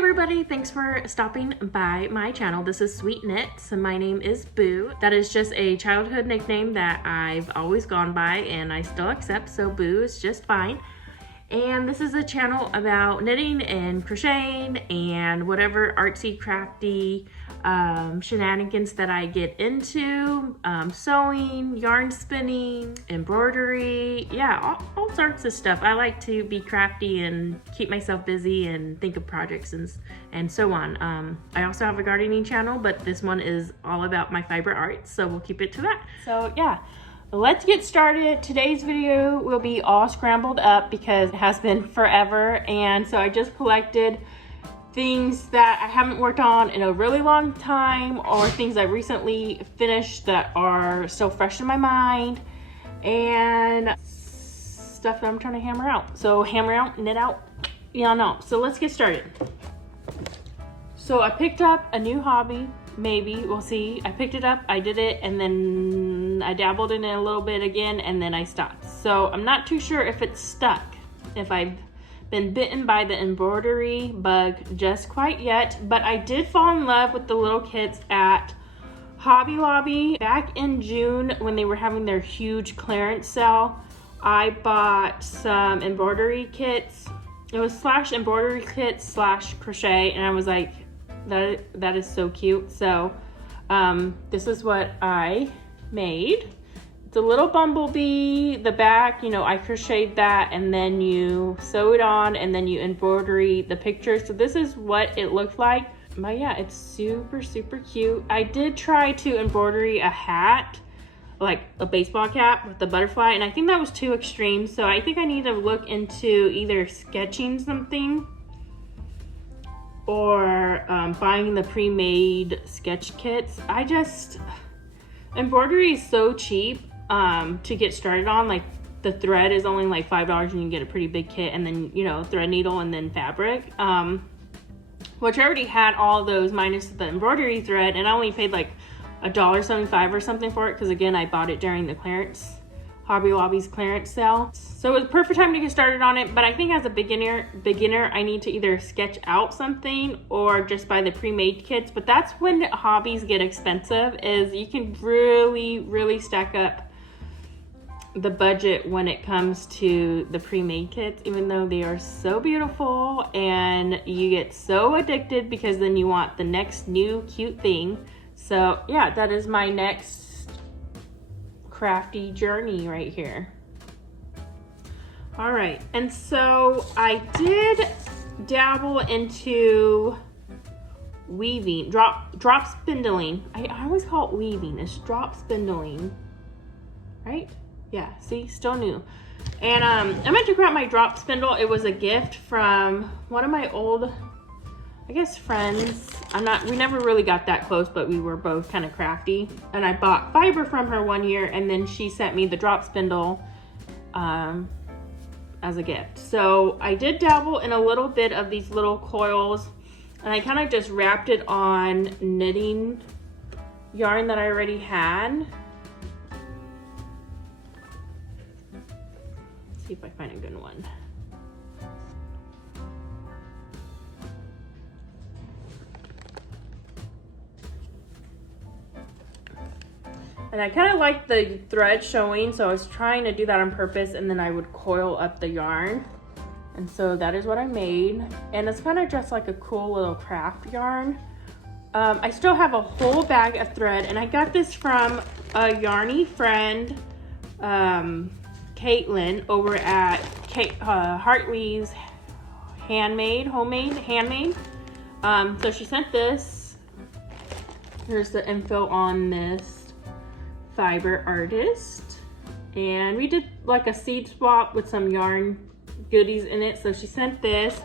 everybody, thanks for stopping by my channel. This is Sweet Knits and my name is Boo. That is just a childhood nickname that I've always gone by and I still accept, so Boo is just fine. And this is a channel about knitting and crocheting and whatever artsy crafty shenanigans that I get into, sewing, yarn spinning, embroidery, yeah, all sorts of stuff. I like to be crafty and keep myself busy and think of projects and so on. I also have a gardening channel, but this one is all about my fiber arts, so we'll keep it to that. So yeah, let's get started. Today's video will be all scrambled up because it has been forever, and so I just collected things that I haven't worked on in a really long time, or things I recently finished that are still fresh in my mind, and stuff that I'm trying to hammer out. So hammer out, knit out, y'all know. So let's get started. So I picked up a new hobby, maybe, we'll see. I picked it up, I did it, and then I dabbled in it a little bit again, and then I stopped. So I'm not too sure if it's stuck, if I've been bitten by the embroidery bug just quite yet, but I did fall in love with the little kits at Hobby Lobby back in June when they were having their huge clearance sale. I bought some embroidery kits. It was slash embroidery kits slash crochet, and I was like, that is so cute. So this is what I made. It's a little bumblebee. The back, you know, I crocheted that, and then you sew it on, and then you embroidery the picture. So this is what it looked like. But yeah, it's super, super cute. I did try to embroidery a hat, like a baseball cap with the butterfly, and I think that was too extreme. So I think I need to look into either sketching something or buying the pre-made sketch kits. Embroidery is so cheap to get started on. Like the thread is only like $5 and you can get a pretty big kit, and then, you know, thread needle and then fabric, which I already had all those minus the embroidery thread, and I only paid like $1.75 or something for it, because again, I bought it during the Hobby Lobby's clearance sale. So it was the perfect time to get started on it. But I think as a beginner, I need to either sketch out something or just buy the pre-made kits. But that's when hobbies get expensive, is you can really stack up the budget when it comes to the pre-made kits, even though they are so beautiful and you get so addicted because then you want the next new cute thing. So yeah, that is my next crafty journey right here. All right, and so I did dabble into weaving, drop spindling. I always call it weaving. It's drop spindling, right? Yeah, see, still new. And I meant to grab my drop spindle. It was a gift from one of my old, I guess, friends. We never really got that close, but we were both kind of crafty. And I bought fiber from her one year, and then she sent me the drop spindle as a gift. So I did dabble in a little bit of these little coils, and I kind of just wrapped it on knitting yarn that I already had. Let's see if I find a good one. And I kind of like the thread showing, so I was trying to do that on purpose, and then I would coil up the yarn. And so that is what I made. And it's kind of just like a cool little craft yarn. I still have a whole bag of thread, and I got this from a yarny friend, Caitlin, over at Hartley's Homemade. So she sent this. Here's the info on this fiber artist, and we did like a seed swap with some yarn goodies in it. So she sent this,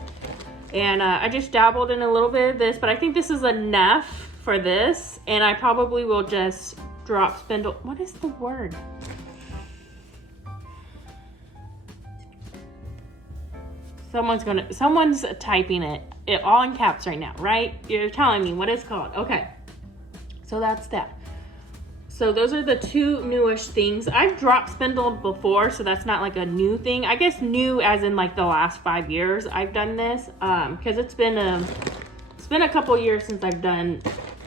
and I just dabbled in a little bit of this, but I think this is enough for this, and I probably will just drop spindle. What is the word? Someone's typing it all in caps right now, right? You're telling me what it's called. Okay, so that's that. So those are the two newish things. I've drop spindled before, so that's not like a new thing. I guess new as in like the last 5 years I've done this, because it's been It's been a couple years since I've done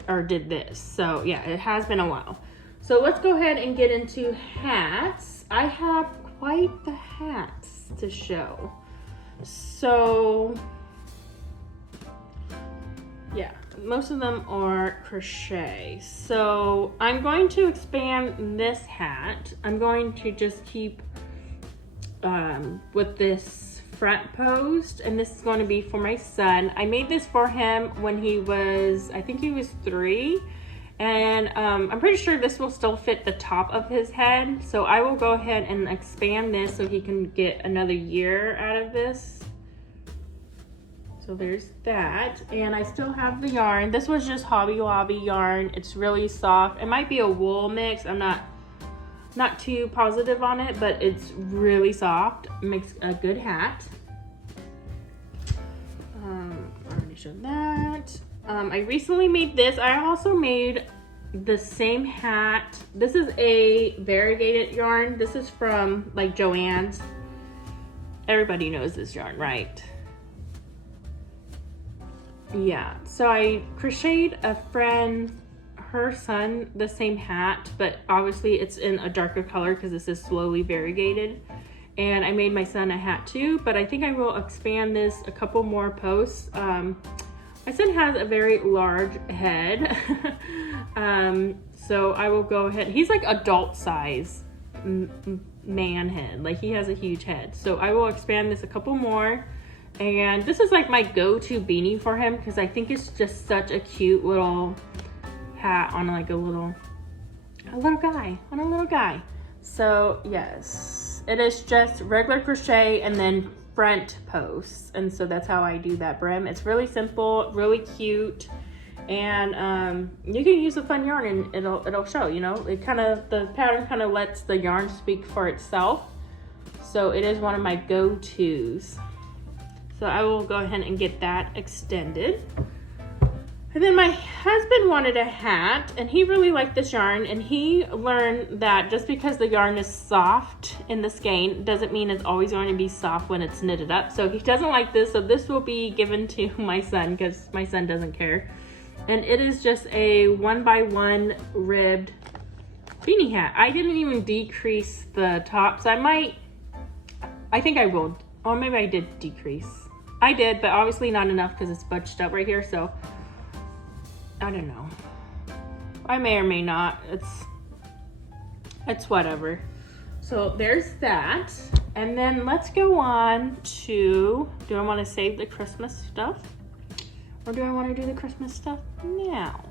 or did this. So yeah, it has been a while. So let's go ahead and get into hats. I have quite the hats to show. So yeah, most of them are crochet. So I'm going to expand this hat. I'm going to just keep with this front post, and this is going to be for my son. I made this for him when he was, I think he was 3, and I'm pretty sure this will still fit the top of his head. So I will go ahead and expand this so he can get another year out of this. So there's that, and I still have the yarn. This was just Hobby Lobby yarn. It's really soft. It might be a wool mix. I'm not too positive on it, but it's really soft. It makes a good hat. I already showed that. I recently made this. I also made the same hat. This is a variegated yarn. This is from like Joann's. Everybody knows this yarn, right? Yeah, so I crocheted a friend, her son, the same hat, but obviously it's in a darker color because this is slowly variegated. And I made my son a hat too, but I think I will expand this a couple more posts. My son has a very large head. So I will go ahead, he's like adult size man head, like he has a huge head. So I will expand this a couple more. And this is like my go-to beanie for him because I think it's just such a cute little hat on like a little guy. So yes, it is just regular crochet and then front posts, and so that's how I do that brim. It's really simple, really cute, and you can use a fun yarn and it'll show. You know, the pattern kind of lets the yarn speak for itself. So it is one of my go-tos. So I will go ahead and get that extended. And then my husband wanted a hat, and he really liked this yarn, and he learned that just because the yarn is soft in the skein doesn't mean it's always going to be soft when it's knitted up. So he doesn't like this, so this will be given to my son because my son doesn't care. And it is just a 1x1 ribbed beanie hat. I didn't even decrease the top, so I think I will, or maybe I did decrease. I did, but obviously not enough because it's bunched up right here, so I don't know. I may or may not. It's whatever. So there's that. And then let's go on to, do I want to save the Christmas stuff? Or do I want to do the Christmas stuff now?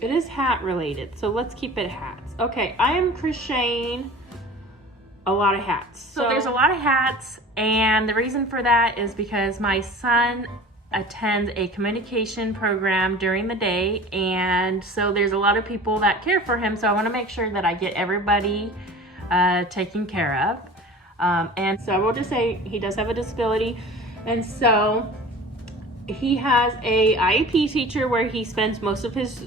It is hat related, so let's keep it hats. Okay, I am crocheting a lot of hats. So there's a lot of hats, and the reason for that is because my son attends a communication program during the day, and so there's a lot of people that care for him, so I want to make sure that I get everybody taken care of. And so I will just say he does have a disability, and so he has a IEP teacher where he spends most of his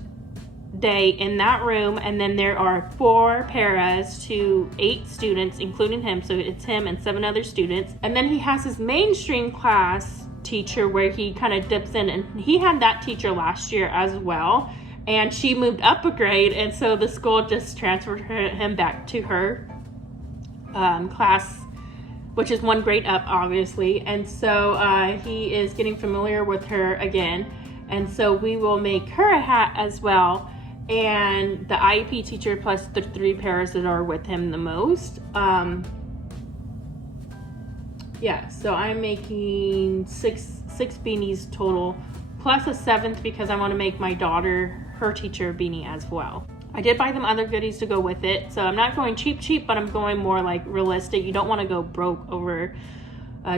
day in that room, and then there are 4 paras to 8 students including him, so it's him and 7 other students. And then he has his mainstream class teacher where he kind of dips in, and he had that teacher last year as well, and she moved up a grade, and so the school just transferred him back to her class, which is 1 grade up obviously. And so he is getting familiar with her again, and so we will make her a hat as well. And the IEP teacher plus the 3 paras that are with him the most. Yeah, so I'm making six beanies total, plus a 7th because I want to make my daughter, her teacher, beanie as well. I did buy them other goodies to go with it, so I'm not going cheap, but I'm going more like realistic. You don't want to go broke over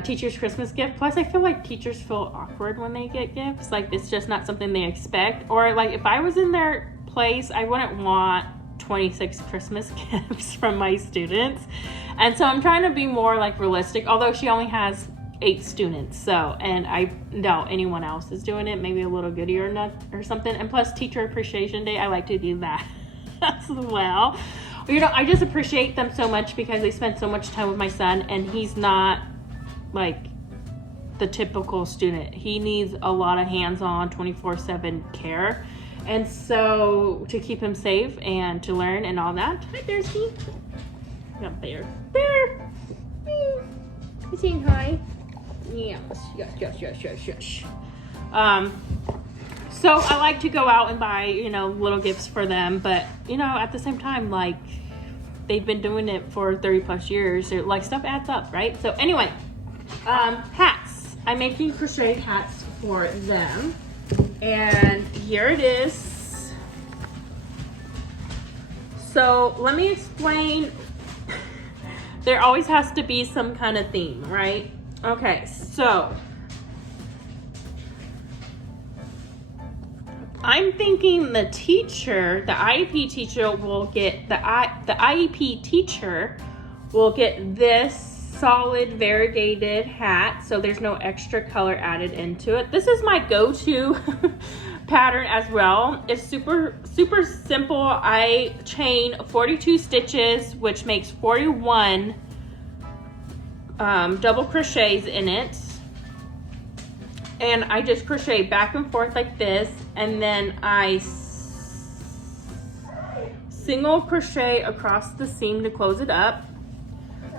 teacher's Christmas gift. Plus I feel like teachers feel awkward when they get gifts, like it's just not something they expect. Or like if I was in their place, I wouldn't want 26 Christmas gifts from my students. And so I'm trying to be more like realistic, although she only has 8 students, so, and I doubt anyone else is doing it, maybe a little goodie or something. And plus Teacher Appreciation Day, I like to do that as well. You know, I just appreciate them so much because they spend so much time with my son, and he's not like the typical student. He needs a lot of hands-on 24/7 care. And so to keep him safe and to learn and all that. Hi, Bearsky. Got Bear. Bear. You saying hi? Yes. So I like to go out and buy, you know, little gifts for them, but you know, at the same time, like they've been doing it for 30 plus years. They're, like, stuff adds up, right? So anyway, hats. I'm making crochet hats for them. And here it is. So let me explain. There always has to be some kind of theme, right? Okay, so I'm thinking the teacher, the IEP teacher will get, the IEP teacher will get this solid variegated hat, so there's no extra color added into it. This is my go-to pattern as well. It's super simple. I chain 42 stitches, which makes 41 double crochets in it, and I just crochet back and forth like this, and then I single crochet across the seam to close it up.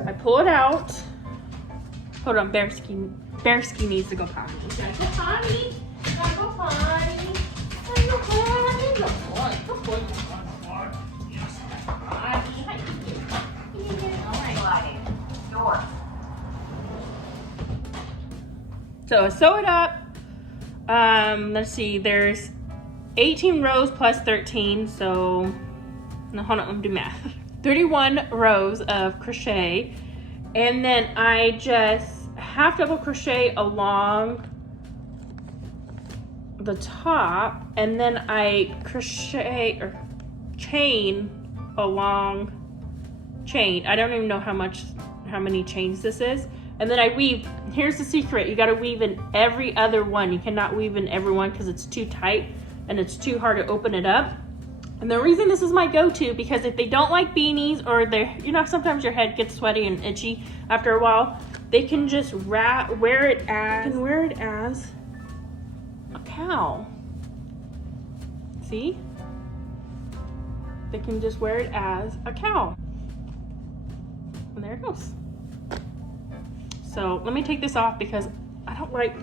I pull it out. Hold on, Bearsky needs to go potty. Gotta go potty. Gotta go potty. Gotta go potty. Good boy. Good boy. Yes. So I sew it up. Let's see. There's 18 rows plus 13. So, no, hold on. Let me do math. 31 rows of crochet, and then I just half double crochet along the top, and then I crochet or chain along chain. I don't even know how many chains this is. And then I weave. Here's the secret: you got to weave in every other one. You cannot weave in every one because it's too tight and it's too hard to open it up. And the reason this is my go-to, because if they don't like beanies, or they're, you know, sometimes your head gets sweaty and itchy after a while, they can just wear it as a cowl. See? They can just wear it as a cowl. And there it goes. So let me take this off because I don't like,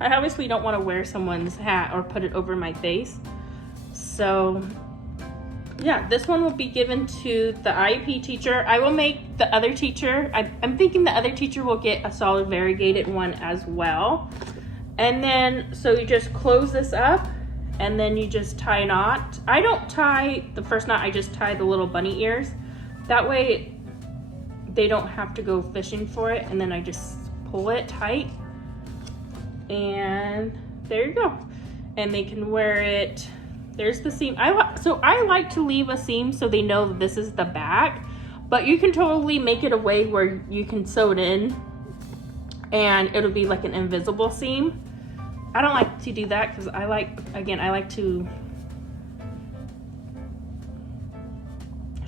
I obviously don't want to wear someone's hat or put it over my face. So yeah, this one will be given to the IEP teacher. I will make the other teacher, I'm thinking the other teacher will get a solid variegated one as well. And then, so you just close this up, and then you just tie a knot. I don't tie the first knot, I just tie the little bunny ears. That way they don't have to go fishing for it, and then I just pull it tight. And there you go. And they can wear it. There's the seam. So I like to leave a seam so they know that this is the back, but you can totally make it a way where you can sew it in and it'll be like an invisible seam. I don't like to do that because I like to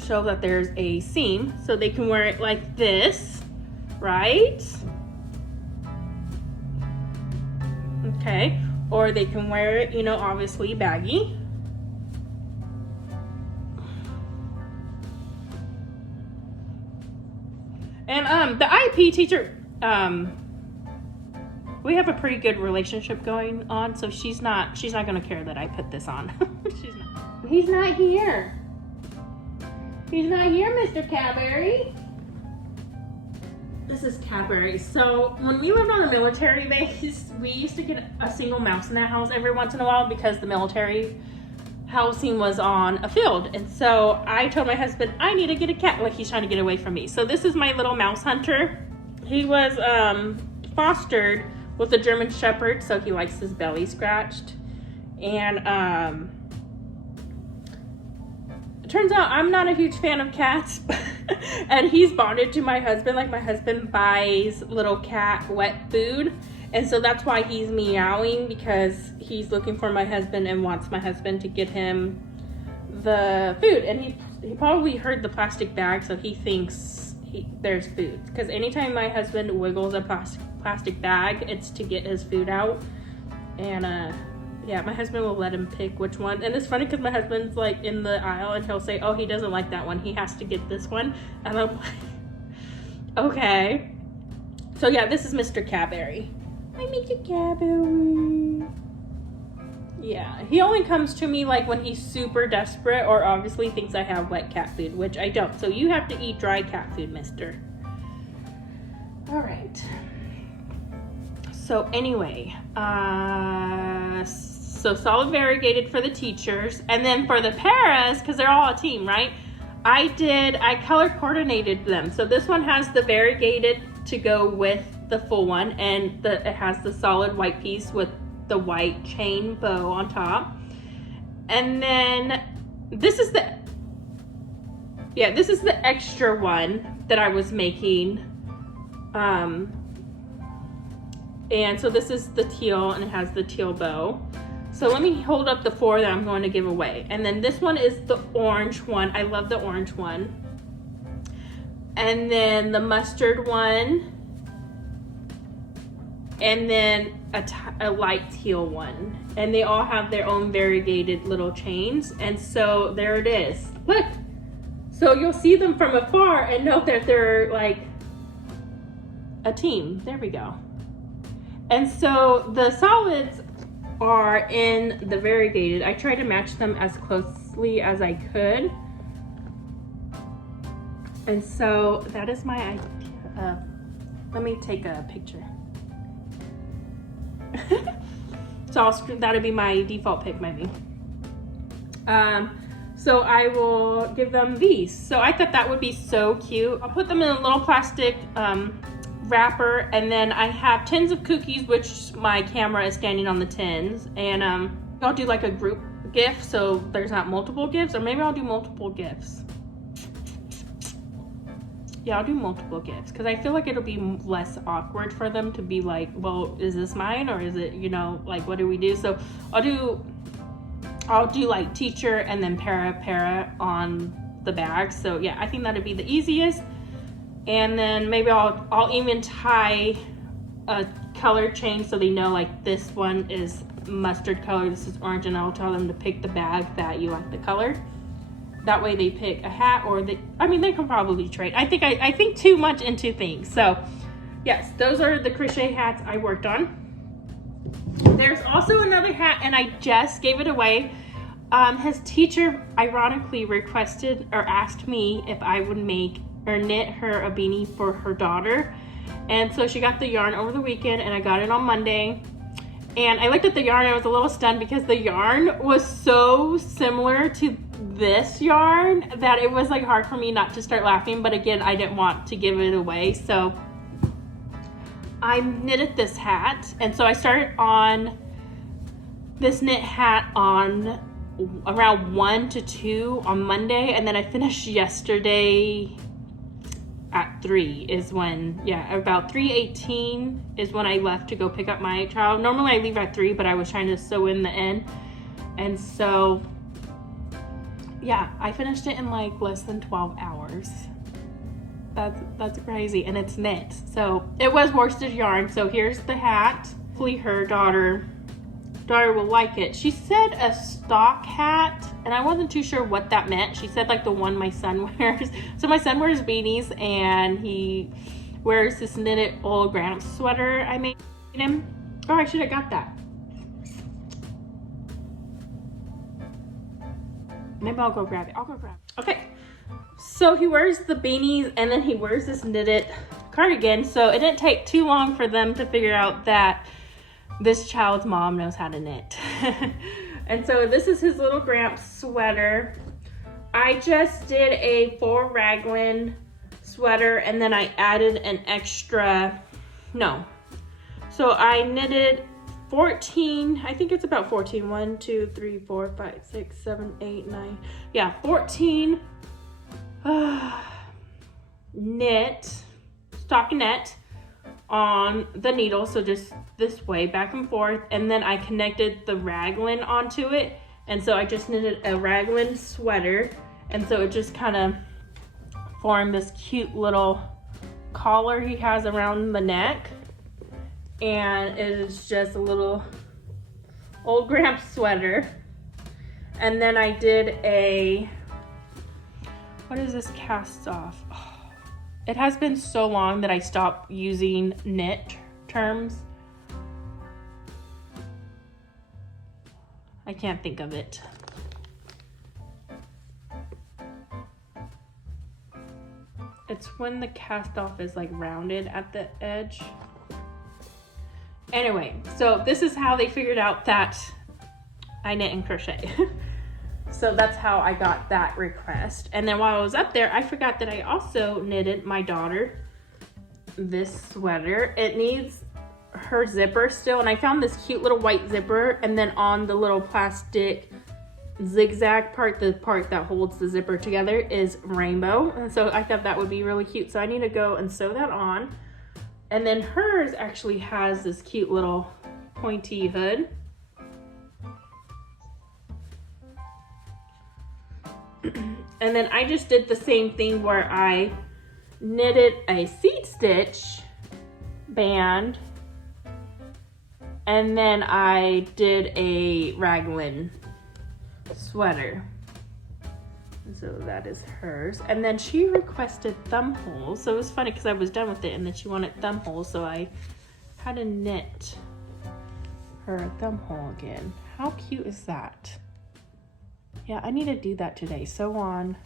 show that there's a seam so they can wear it like this, right? Okay, or they can wear it, you know, obviously baggy. And the IEP teacher, we have a pretty good relationship going on, so she's not gonna care that I put this on. She's not. He's not here. He's not here, Mr. Cadbury. This is Cadbury. So when we lived on the military base, we used to get a single mouse in that house every once in a while because the military housing was on a field. And so I told my husband, I need to get a cat. Like, he's trying to get away from me. So this is my little mouse hunter. He was fostered with a German Shepherd, so he likes his belly scratched. And it turns out I'm not a huge fan of cats. And he's bonded to my husband. Like, my husband buys little cat wet food. And so that's why he's meowing, because he's looking for my husband and wants my husband to get him the food. And he probably heard the plastic bag, so he thinks there's food. Because anytime my husband wiggles a plastic bag, it's to get his food out. And yeah, my husband will let him pick which one. And it's funny because my husband's like in the aisle and he'll say, oh, he doesn't like that one, he has to get this one. And I'm like, okay. So yeah, this is Mr. Cadbury. Hi, Mr. Cadbury. Yeah, he only comes to me like when he's super desperate or obviously thinks I have wet cat food, which I don't. So you have to eat dry cat food, mister. All right. So anyway, so solid variegated for the teachers. And then for the paras, because they're all a team, right? I color coordinated them. So this one has the variegated to go with the full one, and it has the solid white piece with the white chain bow on top. And then this is the extra one that I was making. And so this is the teal, and it has the teal bow. So let me hold up the 4 that I'm going to give away. And then this one is the orange one. I love the orange one. And then the mustard one. And then a light teal one. And they all have their own variegated little chains. And so there it is. Look! So you'll see them from afar and know that they're like a team. There we go. And so the solids are in the variegated. I tried to match them as closely as I could. And so that is my idea. Let me take a picture. So that'll be my default pic maybe. So I will give them these. So I thought that would be so cute. I'll put them in a little plastic wrapper, and then I have tins of cookies, which my camera is standing on the tins, and I'll do like a group gift so there's not multiple gifts, or maybe I'll do multiple gifts. Yeah, I'll do multiple gifts because I feel like it'll be less awkward for them to be like, well, is this mine or is it, you know, like what do we do? So I'll do like teacher and then para on the bag. So yeah, I think that'd be the easiest. And then maybe I'll even tie a color chain so they know like this one is mustard color, this is orange, and I'll tell them to pick the bag that you like the color. That way they pick a hat, or they can probably trade. I think too much into things. So yes, those are the crochet hats I worked on. There's also another hat, and I just gave it away. His teacher ironically requested or asked me if I would make or knit her a beanie for her daughter. And so she got the yarn over the weekend, and I got it on Monday. And I looked at the yarn and I was a little stunned because the yarn was so similar to this yarn that it was like hard for me not to start laughing. But again, I didn't want to give it away. So I knitted this hat. And so I started on this knit hat on around 1 to 2 on Monday. And then I finished yesterday at 3 is when, yeah, about 3:18 is when I left to go pick up my child. Normally I leave at 3, but I was trying to sew in the end. And so, yeah, I finished it in like less than 12 hours. That's crazy, and it's knit. So it was worsted yarn. So here's the hat. Hopefully her daughter will like it. She said a stock hat, and I wasn't too sure what that meant. She said like the one my son wears. So my son wears beanies, and he wears this knitted old Gramps sweater I made him. Oh, I should have got that. Maybe I'll go grab it. Okay, so he wears the beanies, and then he wears this knitted cardigan. So it didn't take too long for them to figure out that this child's mom knows how to knit. And so this is his little Gramps sweater. I just did a 4 raglan sweater, and then I added an extra, so I knitted 14, I think it's about 14, 1, 2, 3, 4, 5, 6, 7, 8, 9, yeah, 14 stockinette on the needle, so just this way back and forth, and then I connected the raglan onto it, and so I just knitted a raglan sweater, and so it just kind of form this cute little collar he has around the neck. And it is just a little old Gramps sweater. And then I did a, what is this cast off? Oh, it has been so long that I stopped using knit terms. I can't think of it. It's when the cast off is like rounded at the edge. Anyway, so this is how they figured out that I knit and crochet. So that's how I got that request. And then while I was up there, I forgot that I also knitted my daughter this sweater. It needs her zipper still, and I found this cute little white zipper, and then on the little plastic zigzag part, the part that holds the zipper together, is rainbow. And so I thought that would be really cute. So I need to go and sew that on. And then hers actually has this cute little pointy hood. And then I just did the same thing where I knitted a seat stitch band, and then I did a raglan sweater. And so that is hers. And then she requested thumb holes. So it was funny because I was done with it and then she wanted thumb holes. So I had to knit her a thumb hole again. How cute is that? Yeah, I need to do that today. Sew on.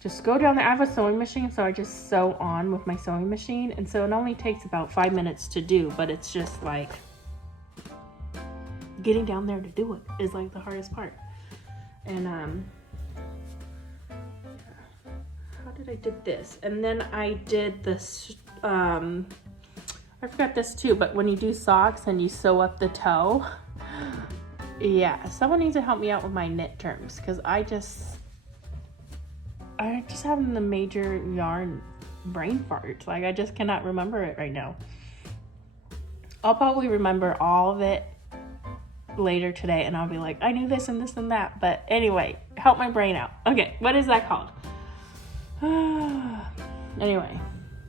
Just go down there. I have a sewing machine, so I just sew on with my sewing machine. And so it only takes about 5 minutes to do, but it's just like getting down there to do it is like the hardest part. And how did I did this? And then I did this, I forgot this too, but when you do socks and you sew up the toe, yeah, someone needs to help me out with my knit terms, because I just having the major yarn brain fart. Like, I just cannot remember it right now. I'll probably remember all of it later today and I'll be like, I knew this and this and that. But anyway, help my brain out. Okay, what is that called? Anyway,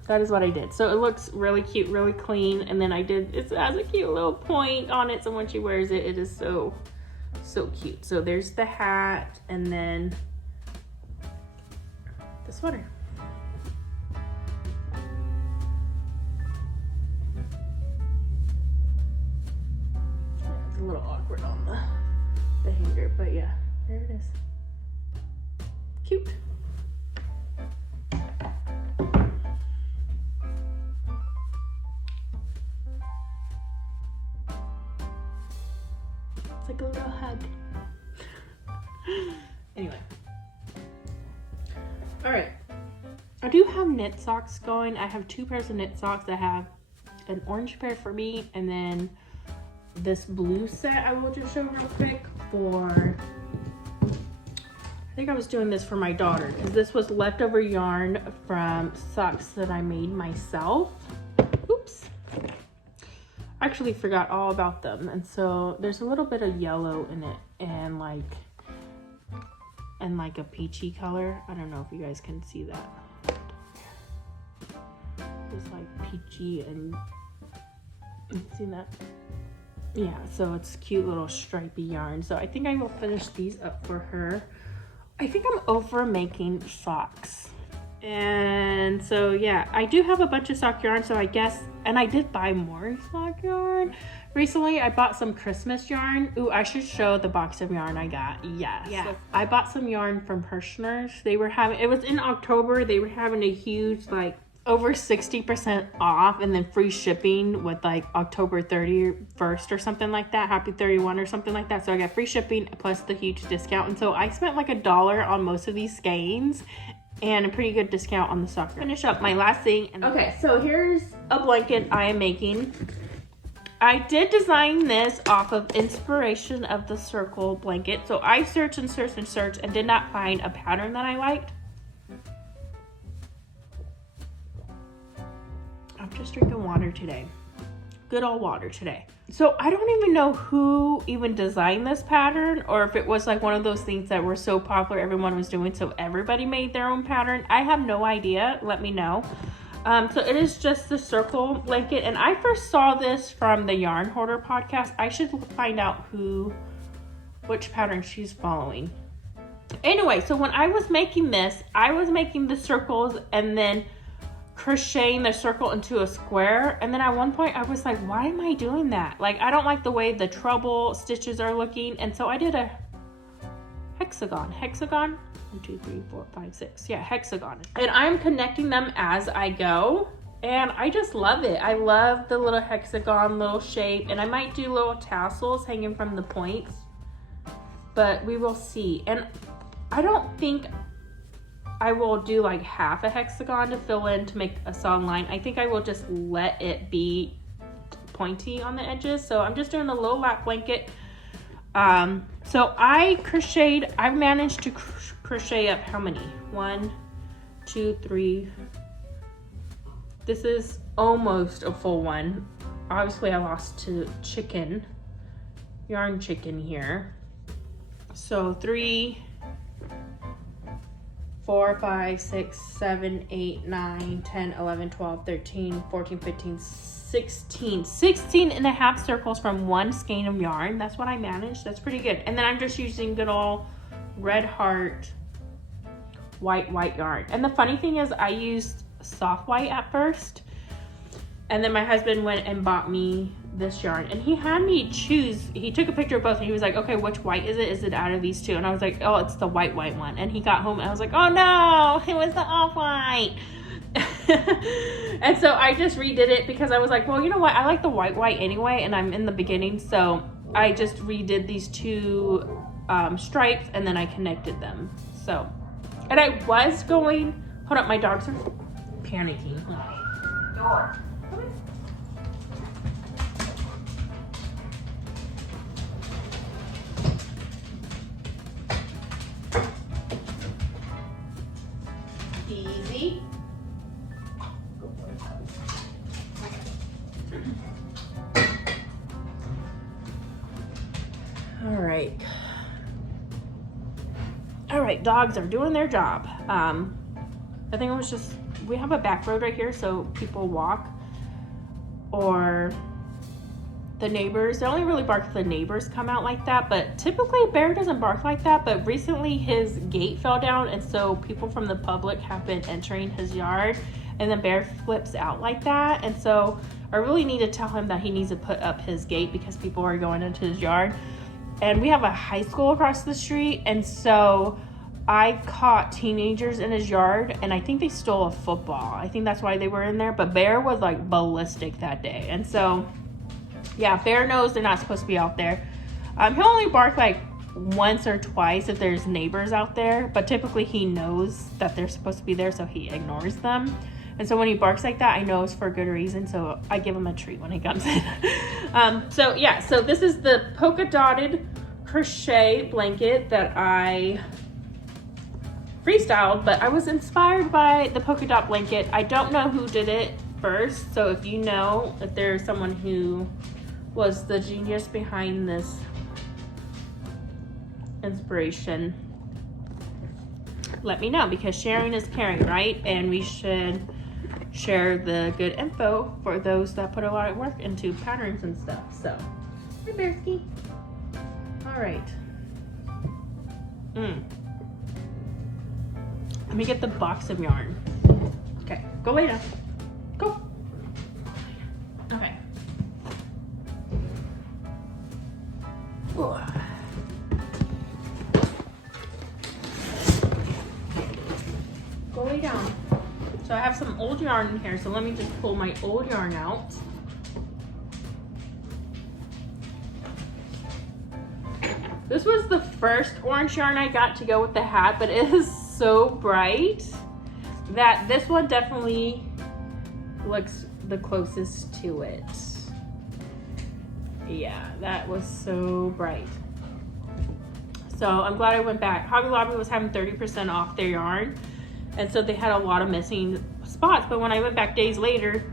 that is what I did. So it looks really cute, really clean. And then it has a cute little point on it. So when she wears it, it is so cute. So there's the hat and then the sweater. Yeah, it's a little awkward on the hanger, but yeah, there it is. Cute. It's like a little hug. Anyway. All right, I do have knit socks going. I have 2 pairs of knit socks. I have an orange pair for me, and then this blue set I will just show real quick for, I think I was doing this for my daughter, because this was leftover yarn from socks that I made myself. Oops. I actually forgot all about them, and so there's a little bit of yellow in it, and like a peachy color. I don't know if you guys can see that. It's like peachy and, see that? Yeah, so it's cute little stripy yarn. So I think I will finish these up for her. I think I'm over making socks. And so yeah, I do have a bunch of sock yarn, so I guess, and I did buy more sock yarn. Recently, I bought some Christmas yarn. Ooh, I should show the box of yarn I got. Yes. Yeah. So I bought some yarn from Hirschner's. They were having, it was in October, they were having a huge, like, over 60% off and then free shipping with like October 31st or something like that. Happy 31 or something like that. So I got free shipping plus the huge discount. And so I spent like $1 on most of these skeins and a pretty good discount on the sock. Finish up my last thing. Okay, so here's a blanket I am making. I did design this off of inspiration of the circle blanket. So I searched and searched and searched and did not find a pattern that I liked. I'm just drinking water today. good old water today. So I don't even know who even designed this pattern, or if it was like one of those things that were so popular everyone was doing, so everybody made their own pattern. I have no idea. Let me know. So it is just the circle blanket, and I first saw this from the Yarn Hoarder podcast. I should find out which pattern she's following. Anyway, so when I was making this, I was making the circles and then crocheting the circle into a square, and then at one point I was like, why am I doing that? Like, I don't like the way the treble stitches are looking, and so I did a hexagon 1, 2, 3, 4, 5, 6, yeah, hexagon, and I'm connecting them as I go, and I just love it. I love the little hexagon little shape, and I might do little tassels hanging from the points, but we will see. And I don't think I will do like half a hexagon to fill in to make a solid line. I think I will just let it be pointy on the edges. So I'm just doing a little lap blanket. So I've managed to crochet up how many? 1, 2, 3. This is almost a full one. Obviously I lost to yarn chicken here. So 3, 4, 5, 6, 7, 8, 9, 10, 11, 12, 13, 14, 15, 16 and a half circles from one skein of yarn. That's what I managed. That's pretty good. And then I'm just using good old Red Heart white yarn. And the funny thing is I used soft white at first, and then my husband went and bought me this yarn, and he had me choose. He took a picture of both, and he was like, okay, which white is it? Is it out of these two? And I was like, oh, it's the white one. And he got home and I was like, oh no, it was the off-white. And so I just redid it because I was like, well, you know what? I like the white anyway, and I'm in the beginning. So I just redid these two stripes, and then I connected them. So, and I was going, hold up, my dogs are panicking. Door. Easy. All right, dogs are doing their job. I think it was just, we have a back road right here, so people walk, or the neighbors. They only really bark if the neighbors come out like that, but typically Bear doesn't bark like that. But recently his gate fell down, and so people from the public have been entering his yard, and then Bear flips out like that. And so I really need to tell him that he needs to put up his gate because people are going into his yard. And we have a high school across the street, and so I caught teenagers in his yard, and I think they stole a football. I think that's why they were in there. But Bear was like ballistic that day, and so yeah, Bear knows they're not supposed to be out there. He'll only bark like once or twice if there's neighbors out there, but typically he knows that they're supposed to be there, so he ignores them. And so when he barks like that, I know it's for a good reason, so I give him a treat when he comes in. So yeah, so this is the polka dotted crochet blanket that I freestyled, but I was inspired by the polka dot blanket. I don't know who did it first, so if you know, if there's someone who was the genius behind this inspiration, let me know, because sharing is caring, right? And we should share the good info for those that put a lot of work into patterns and stuff. So, hi Bearsky. All right. Let me get the box of yarn. Okay, go lay down. Go. Okay. Ooh. Go lay down. So I have some old yarn in here, so let me just pull my old yarn out. This was the first orange yarn I got to go with the hat, but it is so bright that this one definitely looks the closest to it. Yeah, that was so bright. So I'm glad I went back. Hobby Lobby was having 30% off their yarn, and so they had a lot of missing spots. But when I went back days later,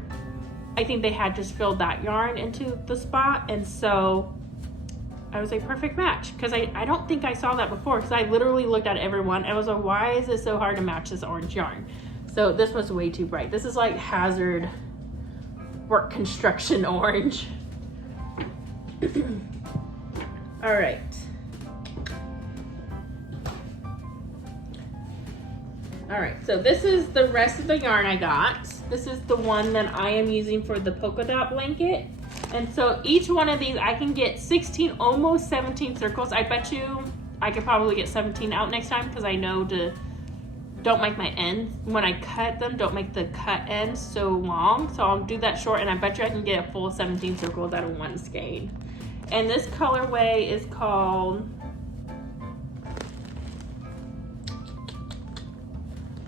I think they had just filled that yarn into the spot, and so I was a perfect match, because I don't think I saw that before, because I literally looked at everyone and I was like, why is it so hard to match this orange yarn? So this was way too bright. This is like hazard work construction orange. All right. All right, so this is the rest of the yarn I got. This is the one that I am using for the polka dot blanket. And so each one of these, I can get 16, almost 17 circles. I bet you I could probably get 17 out next time, because I know to don't make my ends, when I cut them, don't make the cut ends so long. So I'll do that short, and I bet you I can get a full 17 circles out of one skein. And this colorway is called,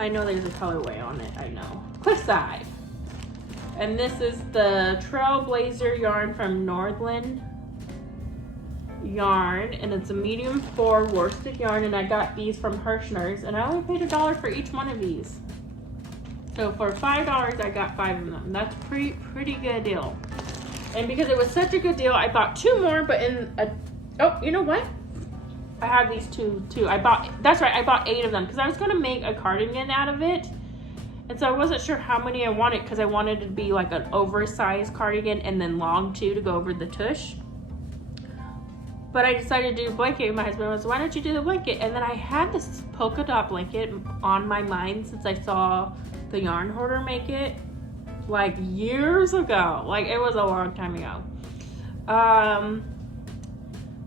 I know there's a colorway on it, I know. Cliffside. And this is the Trailblazer yarn from Northland Yarn, and it's a medium 4 worsted yarn, and I got these from Hirschner's, and I only paid $1 for each one of these. So for $5, I got 5 of them. That's pretty good deal. And because it was such a good deal, I bought 2 more, but in a, oh, you know what? I have these two too. That's right, I bought 8 of them, because I was gonna make a cardigan out of it. And so I wasn't sure how many I wanted, because I wanted it to be like an oversized cardigan and then long too to go over the tush. But I decided to do a blanket. My husband was, why don't you do the blanket? And then I had this polka dot blanket on my mind since I saw the yarn hoarder make it like years ago. Like, it was a long time ago.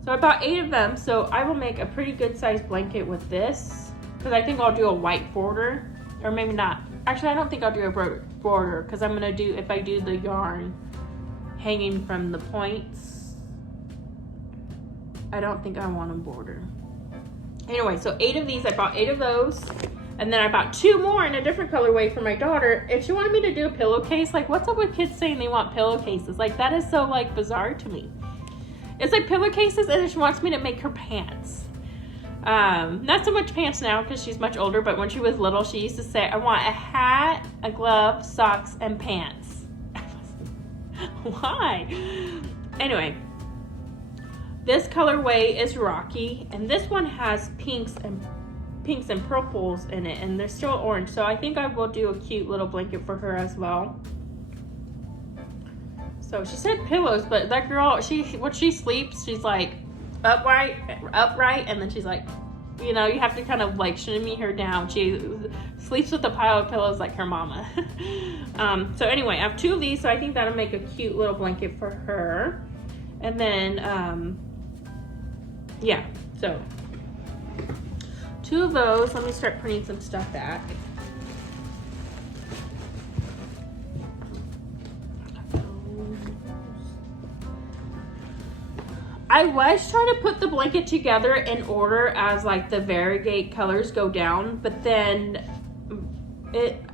So I bought 8 of them. So I will make a pretty good sized blanket with this, because I think I'll do a white border, or maybe not. Actually, I don't think I'll do a border, because I'm gonna do, if I do the yarn hanging from the points, I don't think I want a border. Anyway, so 8 of these, I bought 8 of those, and then I bought 2 more in a different colorway for my daughter, and she wanted me to do a pillowcase. Like, what's up with kids saying they want pillowcases? Like, that is so, like, bizarre to me. It's like pillowcases, and then she wants me to make her pants. Not so much pants now, because she's much older, but when she was little, she used to say, I want a hat, a glove, socks, and pants. Why? Anyway, this colorway is Rocky, and this one has pinks and purples in it, and they're still orange, so I think I will do a cute little blanket for her as well. So she said pillows, but that girl, when she sleeps, she's like upright, and then she's like, you know, you have to kind of like shimmy her down. She sleeps with a pile of pillows like her mama. So anyway, I have 2 of these, so I think that'll make a cute little blanket for her. And then, yeah, so 2 of those. Let me start putting some stuff back. I was trying to put the blanket together in order as like the variegate colors go down, but then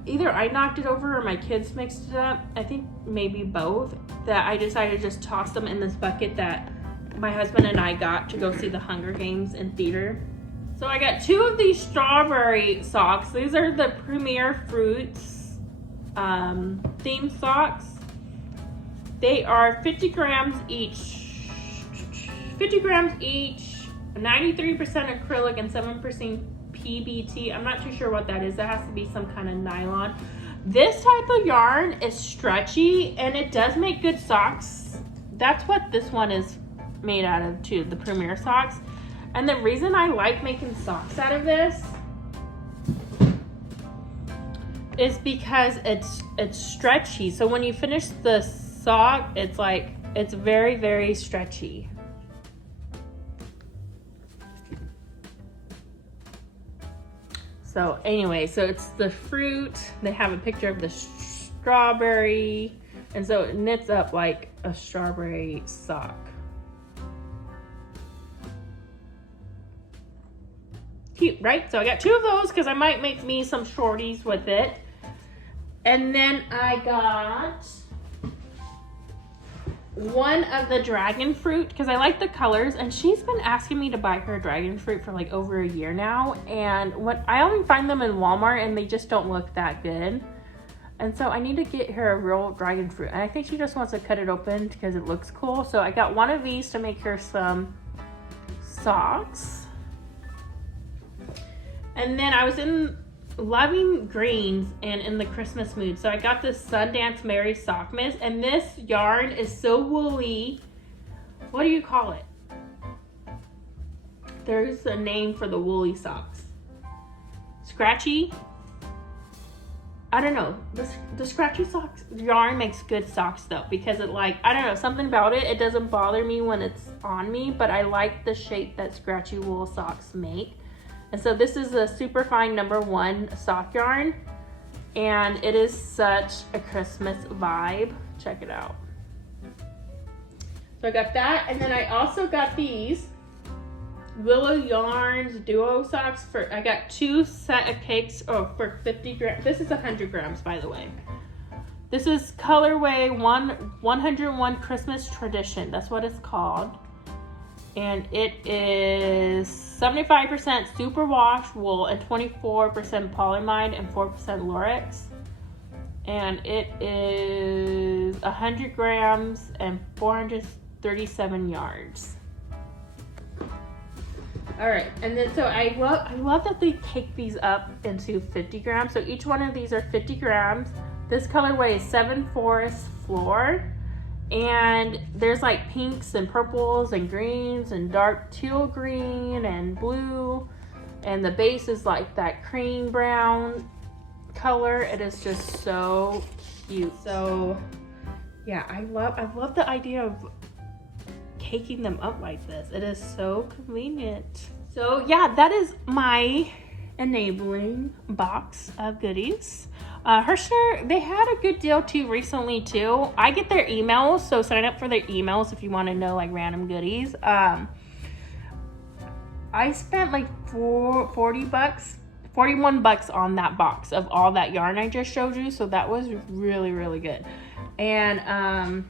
either I knocked it over or my kids mixed it up. I think maybe both. That I decided to just toss them in this bucket that my husband and I got to go see the Hunger Games in theater. So I got 2 of these strawberry socks. These are the Premier Fruits themed socks. They are 50 grams each. 50 grams each, 93% acrylic and 7% PBT. I'm not too sure what that is. That has to be some kind of nylon. This type of yarn is stretchy, and it does make good socks. That's what this one is made out of too, the Premier socks. And the reason I like making socks out of this is because it's stretchy. So when you finish the sock, it's very, very stretchy. So anyway, so it's the fruit. They have a picture of the strawberry, and so it knits up like a strawberry sock. Cute, right? So I got 2 of those because I might make me some shorties with it. And then I got 1 of the dragon fruit because I like the colors, and she's been asking me to buy her dragon fruit for like over a year now, and I only find them in Walmart and they just don't look that good. And so I need to get her a real dragon fruit. And I think she just wants to cut it open because it looks cool. So I got one of these to make her some socks. And then I was loving greens and in the Christmas mood. So I got this Sundance Mary sock mist. And this yarn is so woolly. What do you call it? There's a name for the woolly socks. Scratchy? I don't know. The scratchy socks yarn makes good socks though, because it I don't know, something about it. It doesn't bother me when it's on me, but I like the shape that scratchy wool socks make. And so this is a super fine #1 sock yarn, and it is such a Christmas vibe. Check it out. So I got that, and then I also got these Willow Yarns Duo socks I got 2 set of cakes for 50 grams. This is 100 grams, by the way. This is colorway 101 Christmas Tradition. That's what it's called. And it is 75% superwash wool and 24% polyamide and 4% Lurex. And it is 100 grams and 437 yards. All right, and then so I love that they take these up into 50 grams. So each one of these are 50 grams. This colorway is 7 Forest Floor, and there's like pinks and purples and greens and dark teal green and blue, and the base is like that cream brown color. It is just so cute. So yeah, I love the idea of caking them up like this. It is so convenient. So yeah, that is my enabling box of goodies. Hirschner, they had a good deal too recently too. I get their emails, so sign up for their emails if you want to know like random goodies. I spent like $41 on that box of all that yarn I just showed you, so that was really, really good. And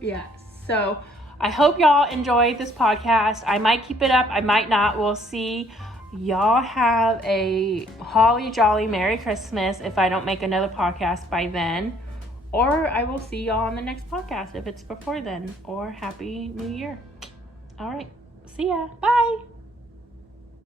yeah, so I hope y'all enjoyed this podcast. I might keep it up, I might not, we'll see. Y'all have a holly jolly Merry Christmas if I don't make another podcast by then, or I will see y'all on the next podcast if it's before then, or Happy New Year. All right, see ya, bye.